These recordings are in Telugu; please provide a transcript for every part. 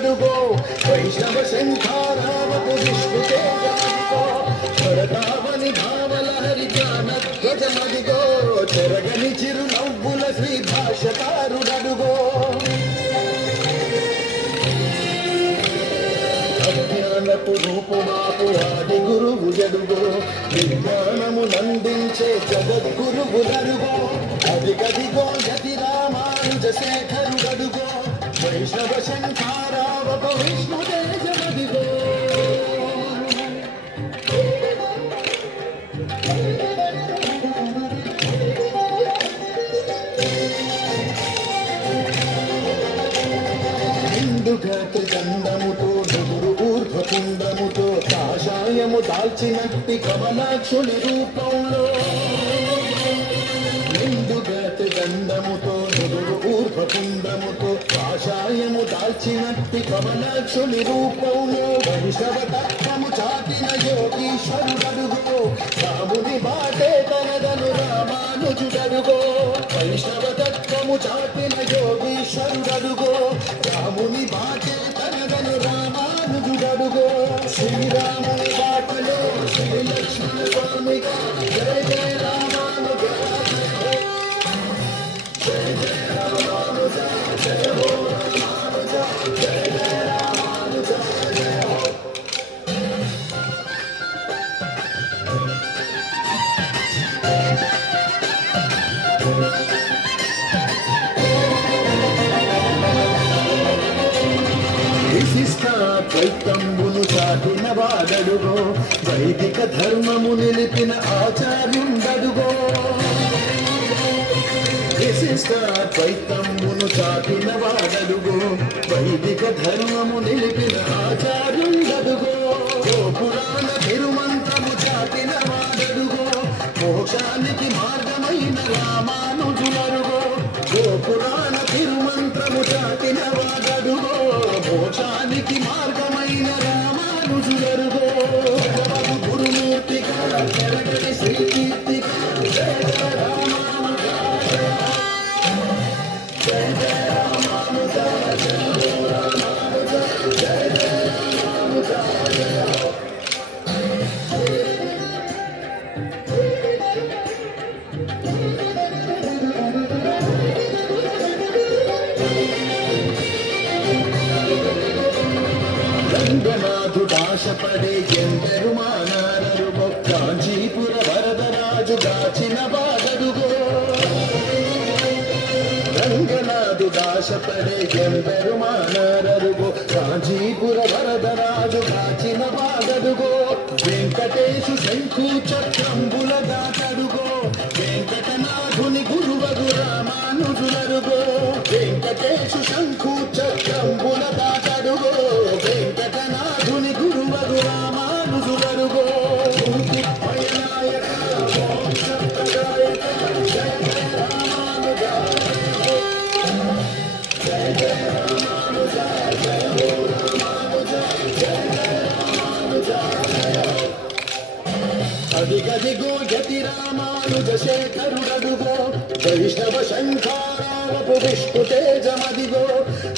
శేఖరుడడుగో వైష్ణవ శంఖారావపు విష్ణు తేజమదిగో భరతావని భావల హరిజాన ధ్వజమదిగో చెరగని చిరు నవ్వుల శ్రీ భాష్యకారుడడుగో అజ్ఞానపు రూపుమాపు ఆది గురువు ఎడుగో విజ్ఞానము నందించే జగద్గురువులరుగో అదిగదిగో యతి రామానుజ శేఖరుడడుగో వైష్ణవ శంఖారావపు విష్ణు తేజమదిగో త్రిదండముతో నుదురు ఊర్ధ్వకుండముతో కాషాయము దాల్చినట్టి కమలాక్షుని రూపంలో నిండుగా త్రిదండముతో నుదురు ఊర్ధ్వకుండముతో కాషాయము దాల్చినట్టి కమలాక్షుని రూపంలో వైష్ణవ తత్వము చాటిన యోగీశ్వరుడడుగో రాముని బాటే తనదను రామానుజుడడుగో వైష్ణవ తత్వము చాటిన యోగీశ్వరుడడుగో రాముని బాటే తనదను రామానుజుడడుగో శ్రీరాముని బాటలో శ్రీ లక్ష్మణ స్వామిగా జయ జయ రామానుజ జయ జయ రామానుజ జయ హో రామానుజ జయ జయ రామానుజ జయ హో విశిష్టాద్వైతంబును చాటిన వాడడుగో వైదిక ధర్మము నిలిపిన ఆచార్యుండడుగో విశిష్టాద్వైతంబును చాటిన వాడడుగో వైదిక ధర్మము నిలిపిన ఆచార్యుండడుగో పురాణ తిరుమంత్రము చాటిన వాడడుగో మోక్షానికి మార్గమైన రామానుజులరుగో పురాణ తిరుమంత్రము చాటిన వాడడుగో మోక్షానికి మార్గమైన రామానుజులరుగో గురుమూర్తిగా జరగని శ్రీకీర్తిగా జయ జయ రామానుజ జయ జయ రామానుజ జయ హో రామానుజ జయ జయ రామానుజ జయ హో రంగనాథుడాశపడే ఎందెరుమానారరుగో కాంచీపుర వరదరాజు గాచిన బాదడుగో రంగనాథుడాశపడే ఎందెరుమానారరుగో కాంచీపుర వరదరాజు గాచిన బాదడుగో వెంకటేశు శంఖు చక్రంబుల దాతడుగో వెంకటనాథుని గురువగు రామానుజులరుగో వెంకటేశు శంఖు చక్రంబుల దాతడుగో వెంకటనాథుని గురువగు రామానుజులరుగో పయనాయక మోక్షప్రదాయక జయ జయ రామానుజ జయ జయ రామానుజ జయ హో రామానుజ జయ జయ రామానుజ జయ హో అదిగదిగో యతి రామానుజ శేఖరుడడుగో వైష్ణవ శంఖారావపు విష్ణు తేజమదిగో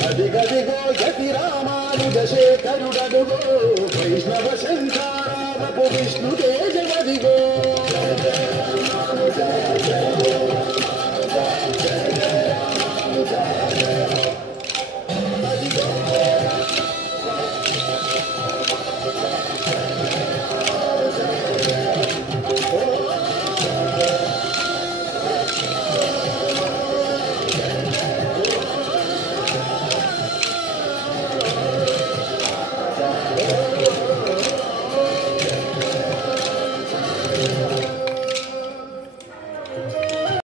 అదిగదిగో యతి రామానుజ శేఖరుడడుగో వైష్ణవ శంఖారావపు విష్ణు